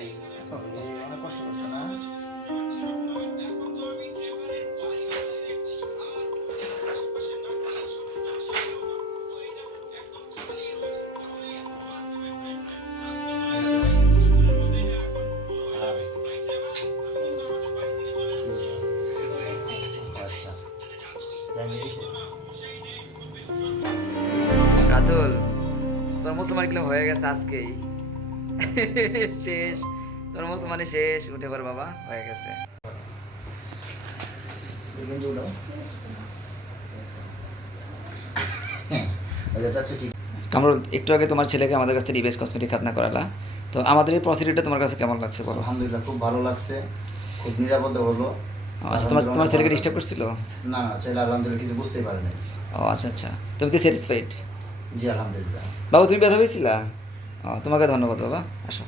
এই অনেক কষ্ট করছে না? আচ্ছা কাতুল, তোর মুসলমান কিলো হয়ে গেছে আজকেই। শেষ, তোর মুসলমানি শেষ। উঠে পড় বাবা, হয়ে গেছে। কামরুল, একটু আগে তোমার ছেলেকে আমাদের কাছ থেকে রিবেস কসমেটিক খাতনা করালা, তো আমাদের এই প্রসিডিউরটা তোমার কাছে কেমন লাগছে বলো? আলহামদুলিল্লাহ খুব ভালো লাগছে, খুব নিরাপদে হলো। আচ্ছা, তোমার ছেলেকে ডিস্টার্ব করছিল? না না, ছেলে আলহামদুলিল্লাহ কিছু বুঝতেই পারে নাই। ও আচ্ছা আচ্ছা, তুমি তো স্যাটিসফাইড? জি আলহামদুলিল্লাহ। বাবা তুমি ব্যথা পেয়েছিলা? ও, তোমাকে ধন্যবাদ বাবা, আসো।